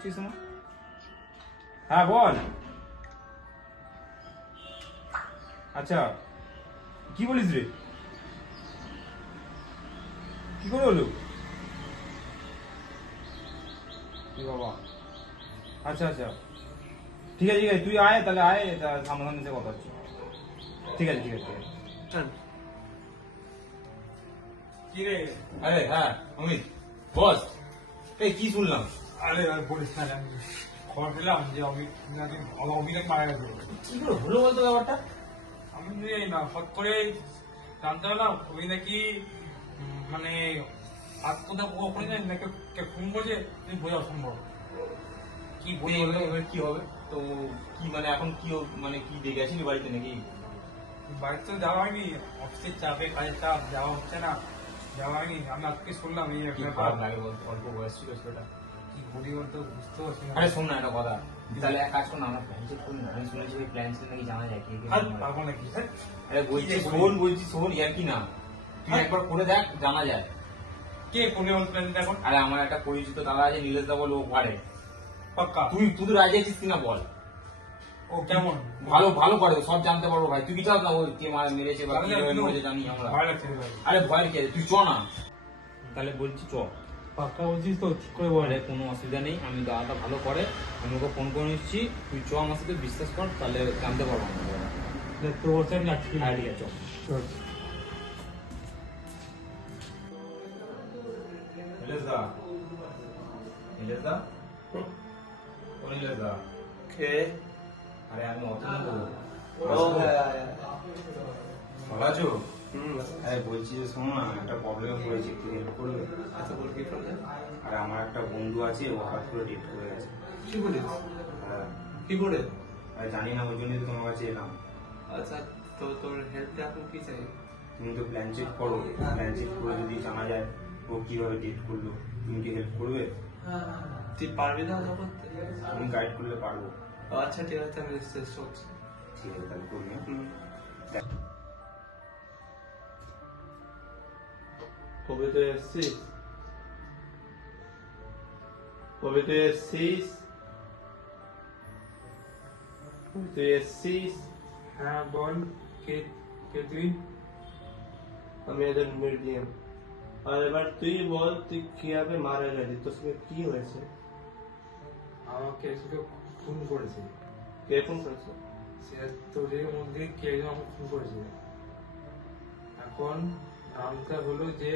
করছিস আমার? হ্যাঁ বল। আচ্ছা কি বলিস রে? কি করে হলো? কি বাবা, আচ্ছা আচ্ছা ঠিক আছে ঠিক আছে, তুই আয় তাহলে, আয় সামনাসামনি কথা হচ্ছে। ঠিক আছে ঠিক আছে ঠিক আছে। কি রে? আরে হ্যাঁ অমিত বস, এই কি শুনলাম? আরে আর বলিস না, আমি খবর পেলাম যে অভিনয় মারা গেছে। কি করে হলো বলতো ব্যাপারটা? আমি জানি না, হট করে জানতে পারলাম ওই নাকি মানে আত্মহত্যা করে নাকি ফোন করছে, তুমি বোঝা অসম্ভব। কি বলি এবার কি হবে তো? কি মানে এখন কি মানে কি গেছিলি বাড়িতে নাকি? বাড়িতে তো যাওয়া হয়নি, অফিসের চাপে, কাজের চাপ, যাওয়া হচ্ছে না, যাওয়া হয়নি। আমি আজকে শুনলাম এই কি খারাপ লাগে বলতো, অল্প বয়স ছিল সেটা। কি বলি বলতো, বুঝতে পারছি না। আরে শোন না একটা কথা, তাহলে এক কাজ কর না, আমরা প্ল্যান চেক করি না। আমি শুনেছি ওই প্ল্যান চেক নাকি জানা যায় কে কে আর মারা। পারবো নাকি? আরে বলছি শোন ইয়ার কি না, তুই একবার করে দেখ, জানা যায়। কে কোনে প্ল্যান এখন? আরে আমার একটা পরিচিত দাদা আছে, নীলেশ দা বলে, ও পারে। পাক্কা? তুই তো রাজি আছিস কিনা বল? ও কেমন? ভালো ভালো পারে, সব জানতে পারবো ভাই। তুই কি চাস না ওই কে মেরেছে বা কিভাবে মরেছে জানি আমরা? ভয় লাগছে ভাই। আরে ভয়ের কি আছে, তুই চ না। তাহলে বলছি চ। পাক্কা বলছিস তো? ঠিক করে বল। আরে কোনো অসুবিধা নেই, আমি দাদাটা ভালো করে, আমি ওকে ফোন করে নিচ্ছি। তুই চ আমার সাথে, বিশ্বাস কর, তাহলে জানতে পারবো আমরা। তোর বলছে আমি যাচ্ছি। হ্যাঁ ঠিক আছে চল। নীলেশ দা, নীলেশ দা, ও নীলেশ দা। কে? আরে আমি অতনু। ও হ্যাঁ, ভালো আছো? হুম। আরে বলছি যে শোনো না, একটা প্রবলেমে পড়েছি, একটু হেল্প করবে? আচ্ছা বল, কি প্রবলেম? আরে আমার একটা বন্ধু আছে, ও হঠাৎ করে ডেট করে গেছে। কি বলিস? হ্যাঁ। কি করে? আরে জানি না, ওই জন্যই তো তোমার কাছে এলাম। আচ্ছা, তো তোর হেল্পটা এখন কি চাই? তুমি তো প্ল্যান চেক করো, প্ল্যান চেক করে যদি জানা যায় ও কিভাবে ডেট করলো, তুমি কি হেল্প করবে? তুই পারবি না ওটা করতে? তুমি গাইড করলে পারবো। আচ্ছা ঠিক আছে, আমি চেষ্টা করছি। ঠিক আছে তাহলে করি। হ্যাঁ? হুম। কবে তুই এসছিস? কবে তুই এসছিস? কবে তুই এসছিস? হ্যাঁ বল, কে কে তুই? আমি এদের মিডিয়াম। আর এবার তুই বল, তুই কিভাবে মারা গেলি? তোর সঙ্গে কি হয়েছে? আমাকে শুধু ফোন করেছে। কে ফোন করেছে? সে তোদের মধ্যে কে একজন আমাকে ফোন করেছে। এখন নামটা হলো যে